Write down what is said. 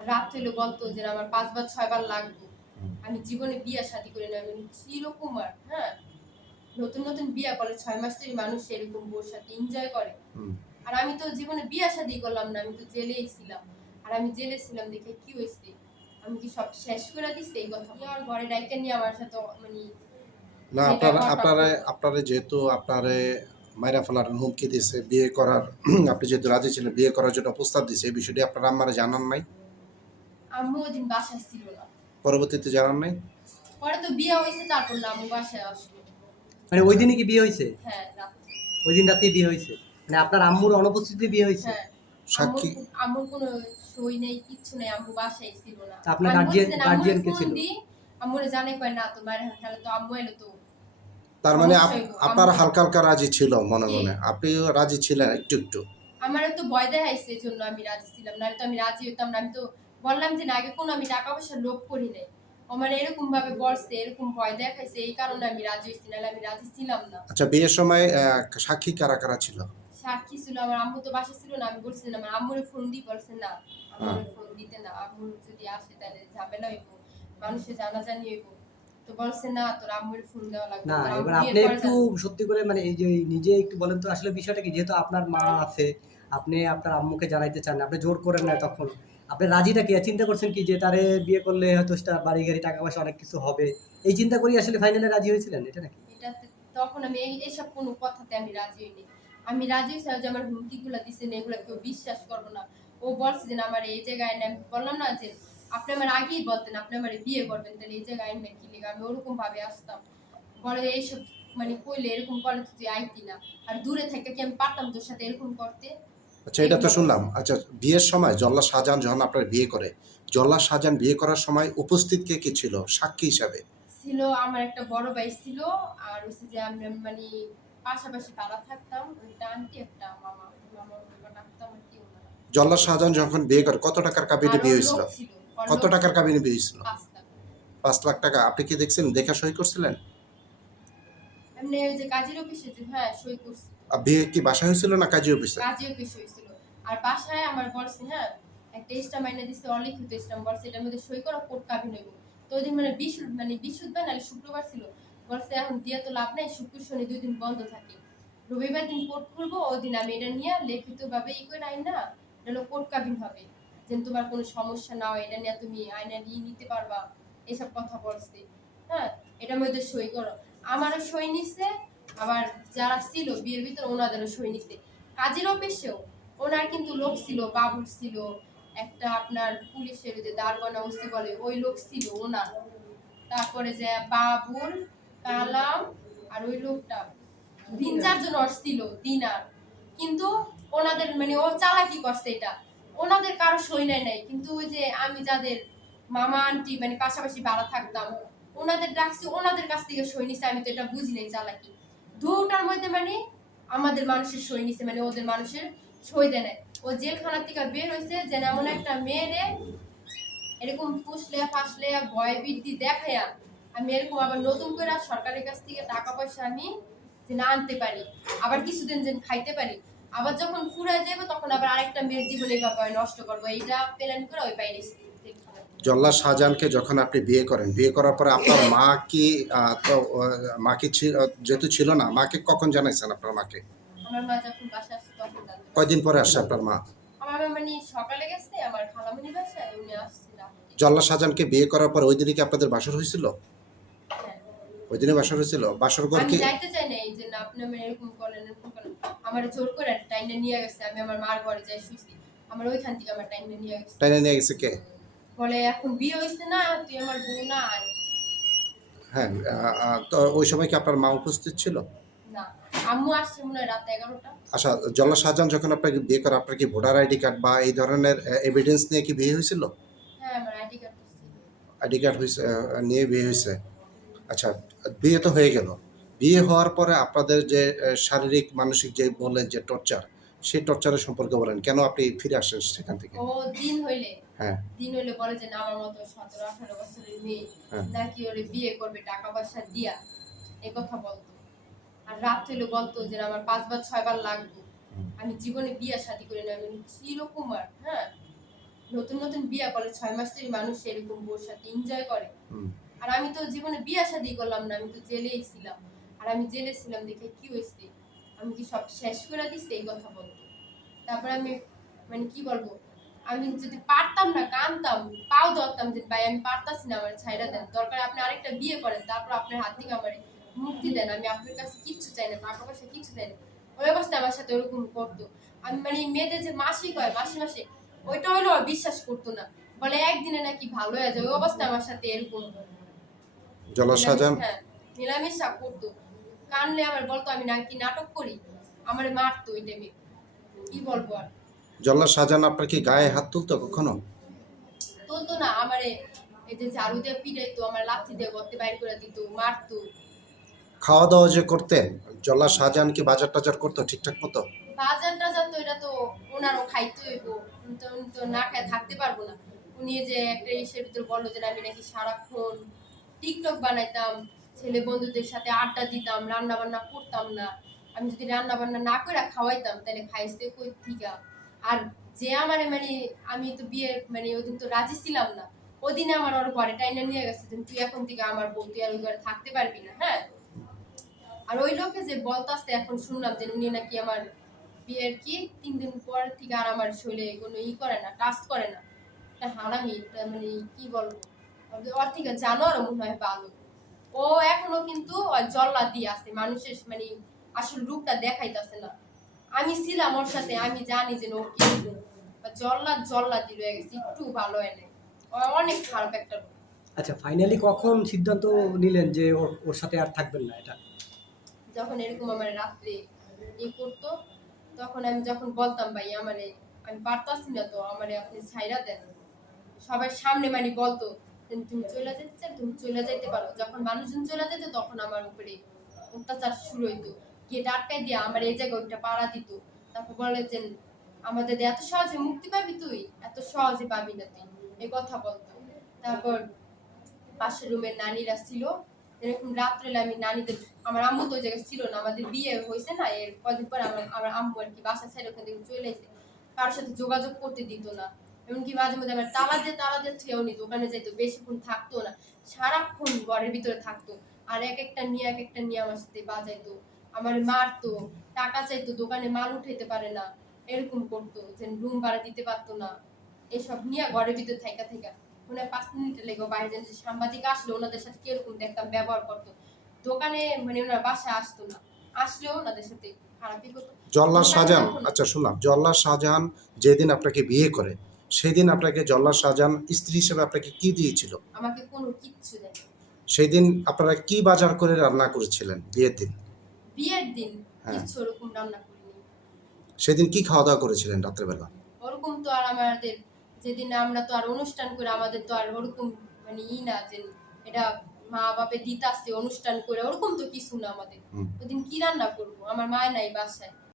রাত হইলে বলতো যে আমার পাঁচবার ছয়বার লাগবে। আমি জীবনে বিয়া শাদি করে না আমি চিরকুমার হ্যাঁ? নতুন নতুন বিয়া করে ছয় মাস ধরে মানুষ এরকম বউর সাথে এনজয় করে। আর আমি তো জীবনে বিয়া শাদি করলাম না আমি তো জেলেই ছিলাম। আর আমি জেলে ছিলাম দেখে কি হয়েছে? আমি কি সব শেষ করে দিচ্ছি এই কথা? আমি আমার ঘরে ডাইকে নিয়ে আমার সাথে মানে না আপনারা আপনারা আপনারা যেহেতু আপনারে মাইরা ফেলার হুমকি দিছে বিয়ে করার আপনি যেহেতু রাজি ছিলেন বিয়ে করার জন্য প্রস্তাব দিছে এই বিষয়টি আপনারা আমার জানান নাই? বাসায় ছিল না। পরবর্তীতে জানান নাই? পরে তো বিয়ে হয়েছে তারপর বাসায় আসলো। মানে ওই দিনই কি বিয়ে হয়েছে? হ্যাঁ রাত্রে। ওই দিন রাতেই বিয়ে হয়েছে? মানে আপনার আম্মুর অনুপস্থিতিতে বিয়ে হয়েছে? হ্যাঁ সাক্ষী কোনো সই নেই কিচ্ছু নেই আম্মু বাসায় ছিল না। আপনার আমি guardian- বলছি আম্মুরে guardian কে ছিল? দিই, আম্মুরে জানাই পাই না তো মায়ের খেলে তো আম্মু এলো তো। তার মানে আপ- অবশ্যই গো, আপনার আমি- হালকা হালকা রাজি ছিল মনে জি। মনে। আপনিও রাজি ছিলেন একটু একটু। আমার তো ভয় দেখাইছে এই জন্য আমি রাজি ছিলাম। না তো আমি রাজি হতাম না আমি তো বললাম যে না আগে কোনো আমি টাকা পয়সা লোভ করি নাই। আমার এরকম ভাবে বলছে এরকম ভয় দেখাইছে এই কারণে আমি রাজি হয়েছি নাহলে আমি রাজি ছিলাম না। আচ্ছা বিয়ের সময় সাক্ষী কারা কারা ছিল? সাক্ষী ছিল আমার আম্মু তো বাসা ছিল না আমি বলছিলাম আমার আম্মুরে ফোন দিয়ে বলছে না আম্মুরে ফোন দিতে না আম্মু যদি আসে তাহলে ঝামেলা হইব মানুষের জানাজানি হইব। তো বলছে না তোর আম্মুরে ফোন দেওয়া লাগবে না এবার আপনি একটু সত্যি করে মানে এই যে নিজে একটু বলেন তো আসলে বিষয়টা কি? যেহেতু আপনার মা আছে আপনি আপনার আম্মুকে জানাইতে চান আপনি জোর করেন না তখন। আপনি রাজিটা কি চিন্তা করছেন কি যে তারে বিয়ে করলে হয়তো সেটা বাড়ি গাড়ি, টাকা পয়সা অনেক কিছু হবে। এই চিন্তা করি আসলে ফাইনালে রাজি হয়েছিলেন, এটা নাকি? তখন আমি এই এইসব কোনো কথাতে আমি রাজি হইনি। আমি রাজি হয়েছিলাম যে আমার হুমকিগুলো দিচ্ছে না এগুলো কেউ বিশ্বাস করব না। ও বলছে যে আমার এই জায়গায় আমি বললাম না যে, আপনি আমার আগেই বলতেন, আপনি আমার বিয়ে করবেন, তাহলে এই জায়গায় না কি লেগে? আমি ওরকম ভাবে আসতাম। বলে, এইসব মানে কইলে এরকম করলে তুই আইতি না। আর দূরে থেকে কি আমি পারতাম তোর সাথে এরকম করতে? আচ্ছা এটা তো শুনলাম। আচ্ছা বিয়ের সময় জল্লা শাহজাহান যখন আপনার বিয়ে করে জল্লা শাহজাহান বিয়ে করার সময় উপস্থিত কে কে ছিল? সাক্ষী হিসাবে? ছিল আমার একটা বড় ভাই ছিল আর হচ্ছে যে আমি মানে পাশাপাশি তারা থাকতাম। একটা আন্টি একটা মামা মামা বাবা ডাকতাম আর কি জল্লা শাহজাহান যখন বিয়ে করে কত টাকার কাবিনে বিয়ে হয়েছিল? কত টাকার কাবিনে বিয়ে হয়েছিল? পাঁচ লাখ। পাঁচ লাখ টাকা। আপনি কি দেখছেন? দেখা সই করছিলেন? এমনি ওই যে কাজের অফিসে যে হ্যাঁ সই করছি। বিয়ে কি বাসা হয়েছিল না কাজী অফিসে? কাজী অফিস হয়েছিল। আর বাসায় আমার বলছে হ্যাঁ একটা মাইনে দিচ্ছে অলিখিত বলছে এটার মধ্যে সই করা কোর্ট কাবিন হইব তো ওই দিন মানে মানে নাহলে শুক্রবার ছিল। বলছে এখন দিয়ে তো লাভ নাই শুক্র শনি দুই দিন বন্ধ থাকে। রবিবার দিন কোর্ট খুলবো ওই দিন আমি এটা নিয়ে লিখিত ভাবে ই করে আইন না এটা হলো কোর্ট কাবিন হবে। যে তোমার কোনো সমস্যা না হয় এটা নিয়ে তুমি আইনা নিয়ে নিতে পারবা। এসব কথা বলছে। হ্যাঁ এটার মধ্যে সই করো। আমারও সই নিছে, আবার যারা ছিল, বিয়ের ভিতরে ওনাদেরও সই নিছে। কাজের অফিসেও ওনার কিন্তু লোক ছিল, বাবুল ছিল, একটা আপনার পুলিশের যে দারগনা ওসি বলে, ওই লোক ছিল ওনার। তারপরে যে বাবুল, কালাম আর ওই লোকটা। তিন চারজন ছিল, দিনার। কিন্তু ওনাদের মানে ও চালাকি করছে এটা। ওনাদের কারও সই নেয় নাই, কিন্তু ওই যে আমি যাদের মামা, আন্টি মানে পাশাপাশি ভাড়া থাকতাম ওনাদের ডাকছি, ওনাদের কাছ থেকে সই নিছে, আমি তো এটা বুঝি নাই চালাকি। দুটার মধ্যে মানে আমাদের মানুষের সই নিছে মানে ওদের মানুষের সই দেয় নাই। ও জেলখানা থেকে বের হয়েছে যে এমন একটা মেয়েরে এরকম ফুসলে, ফাসলে ভয় বৃদ্ধি দেখায়া আমি এরকম আবার নতুন করে সরকারের কাছ থেকে টাকা পয়সা আমি না আনতে পারি, আবার কিছুদিন যেন খাইতে পারি। আবার যখন ফুরায় যাব তখন আবার আরেকটা মেয়ের জীবনে নষ্ট করব, এইটা প্ল্যান করে ওই বাইরে জল্লা শাহজাহানকে যখন আপনি বিয়ে করেন বিয়ে করার পরে আপনার মা কি তো মা কি ছিল যেহেতু ছিল না মাকে কখন জানাইছেন আপনার মাকে। কয়দিন পরে আসছে আপনার মা? মানে। জল্লা শাহজাহানকে বিয়ে করার পর ওই দিনই কি আপনাদের বাসর হয়েছিল? হ্যাঁ। ওই দিনে বাসর হয়েছিল? বাসর ঘর আমি কি যাইতে চাই না এই যে আপনি আমার এরকম করেন এরকম করেন আমার জোর করে টাইনে নিয়ে গেছে আমি আমার মার ঘরে যাই শুইছি। আমার ওইখান থেকে আমার টাইনে নিয়ে গেছে। টাইনে নিয়ে গেছে কে? বলে এখন বিয়ে হয়েছে না তুই আমার বউ না। হ্যাঁ তো ওই সময় কি আপনার মা উপস্থিত ছিল? না আম্মু আসছে মনে হয় রাত এগারোটা। আচ্ছা জল্লা শাহজাহান যখন আপনাকে বিয়ে করে আপনার কি ভোটার আইডি কার্ড বা এই ধরনের এভিডেন্স নিয়ে কি বিয়ে হয়েছিল? হ্যাঁ আমার আইডি কার্ড আইডি কার্ড হয়েছে নিয়ে বিয়ে হয়েছে। আচ্ছা বিয়ে তো হয়ে গেল। বিয়ে হওয়ার পরে আপনাদের যে শারীরিক মানসিক যে বললেন যে টর্চার সেই টর্চারের সম্পর্কে বলেন। কেন আপনি ফিরে আসেন সেখান থেকে? ও দিন হইলে। হ্যাঁ। দিন হইলে বলে যে আমার মতো সতেরো আঠারো বছরের মেয়ে হ্যাঁ। নাকি ওরে বিয়ে করবে টাকা পয়সা দিয়া? এ কথা বলতো। আর রাত হইলে বলতো যে আমার পাঁচবার ছয়বার লাগবে। আমি জীবনে বিয়া শাদি করি না আমি চিরকুমার হ্যাঁ? নতুন নতুন বিয়া করে ছয় মাস ধরে মানুষ এরকম বোর সাথে এনজয় করে। আর আমি তো জীবনে বিয়া শাদি করলাম না আমি তো জেলেই ছিলাম। আর আমি জেলে ছিলাম দেখে কি হয়েছে আমি কি সব শেষ করে দিচ্ছি এই কথা বলতো। তারপরে আমি মানে কি বলব? আমি যদি পারতাম না কানতাম পাও ধরতাম যে ভাই আমি পারতাছি না আমার ছাইরা দেন। দরকার আপনি আরেকটা বিয়ে করেন তারপর আপনার হাত থেকে আমার মুক্তি দেন। আমি আপনার কাছে কিচ্ছু চাই না টাকা পয়সা কিচ্ছু চাই না। ওই অবস্থায় আমার সাথে ওরকম করতো। আমি মানে মেয়েদের যে মাসিক হয় মাসে মাসে ওইটা হলেও বিশ্বাস করতো না। বলে একদিনে নাকি ভালো হয়ে যায়। ওই অবস্থায় আমার সাথে এরকম শাহজাহান হ্যাঁ মেলামেশা করতো। কানলে আমার বলতো আমি নাকি নাটক করি? আমার মারতো ওই টাইমে কি বলব আর? জল্লাদ সাজান আপনার কি গায়ে হাত তুলতো কখনো? তুলতো না আমারে এই যে ঝাড়ু দিয়ে পিটাইতো আমার লাথি দিয়ে গর্তে বাইর করে দিত মারতো। খাওয়া দাওয়া যে করতেন জল্লাদ শাহজাহান কি বাজার টাজার করতো ঠিকঠাক মতো? বাজার টাজার তো এটা তো ওনারও খাইতে হইব তো তো না খায় থাকতে পারব না। উনি যে একটা ইসের ভিতর বলল যে আমি নাকি সারাক্ষণ টিকটক বানাইতাম ছেলে বন্ধুদের সাথে আড্ডা দিতাম রান্না বান্না করতাম না। আমি যদি রান্না বান্না না করে খাওয়াইতাম, তাহলে খাইতে কই থিকা আর যে আমারে মানে আমি তো বিয়ের মানে ওদিন তো রাজি ছিলাম না, ওদিনে আমার ওর ঘরে টাইনা নিয়ে গেছে যে, তুই এখন থেকে আমার বউ, তুই আর ওই ঘরে থাকতে পারবি না। হ্যাঁ? আর ওই লোকে যে বলতাছে, এখন শুনলাম যে উনি নাকি আমার বিয়ের কি তিন দিন পর থেকে আর আমার শরীরে কোনো ই করে না, টাচ করে না। হারামি মানে কি বলব? ওর থেকে আর মনে হয় ভালো। ও এখনও কিন্তু জল্লা দিয়ে আছে মানুষের মানে আসল রূপটা দেখাইতেছে না। আমি ছিলাম ওর সাথে আমি জানি যে ও কি জল্লা জল্লা দিল গেছে একটু ভালো নাই। অনেক খারাপ একটা আচ্ছা ফাইনালি কখন সিদ্ধান্ত নিলেন যে ওর ওর সাথে আর থাকবেন না এটা? যখন এরকম আমার রাত্রে ই করতো তখন আমি যখন বলতাম ভাই আমারে আমি পারতাছি না তো আমারে আপনি ছাইরা দেন। সবার সামনে মানে বলতো তুমি চলে যেতে চাও তুমি চলে যাইতে পারো। যখন মানুষজন চলে যেত, তখন আমার উপরে অত্যাচার শুরু হইতো। গেট আটকাই দিয়ে আমার এই জায়গায় ওইটা পাড়া দিত। তারপর বলে যে, আমাদের এত সহজে মুক্তি পাবি তুই? এত সহজে পাবি না তুই। এই কথা বলতো। তারপর পাশের রুমের নানিরা ছিল। এরকম রাত্রে আমি নানিদের, আমার আম্মু তো ওই জায়গায় ছিল না, আমাদের বিয়ে হয়েছে না, এর কদিন পর আমার আমার আম্মু আর কি বাসা ছেড়ে ওখান থেকে চলে এসে কারোর সাথে যোগাযোগ করতে দিত না। এমনকি মাঝে মধ্যে আমার তালা দিয়ে তালা দিয়ে থুয়েও নিত। ওখানে যাইতো বেশিক্ষণ থাকতো না। সারাক্ষণ ঘরের ভিতরে থাকতো। আর এক একটা নিয়ে এক একটা নিয়ে আমার সাথে বাজাইতো। আমার মারতো টাকা চাইতো দোকানে মাল উঠাইতে পারে না। এরকম করতো যে রুম ভাড়া দিতে পারতো না। এসব নিয়ে ঘরের ভিতরে থাকা থাকা ওনার পাঁচ মিনিটে লেগে বাইরে যেন যে সাংবাদিক আসলো ওনাদের সাথে কীরকম দেখতাম ব্যবহার করতো। দোকানে মানে ওনার বাসায় আসতো না। আসলেও ওনাদের সাথে খারাপই করতো। দোকানে শাহজাহান আচ্ছা শুনলাম। জল্লাদ শাহজাহান যেদিন আপনাকে বিয়ে করে সেদিন আপনাকে জল্লাদ শাহজাহান স্ত্রী হিসেবে আপনাকে কি দিয়েছিল? আমাকে কোনো কিচ্ছু দেয় সেই দিন আপনারা কি বাজার করে রান্না করেছিলেন বিয়ের দিন? বিয়ের দিন হ্যাঁ। কিচ্ছু ওরকম রান্না করিনি। সেদিন কি খাওয়া দাওয়া করেছিলেন রাত্রেবেলা? ওরকম তো আর আমাদের যেদিন আমরা তো আর অনুষ্ঠান করে আমাদের তো আর ওরকম মানে ই না যে এটা মা বাপে দিতে আসছে অনুষ্ঠান করে ওরকম তো কিছু না আমাদের। হুম। ওদিন কি রান্না করব? আমার মায় নাই বাসায়।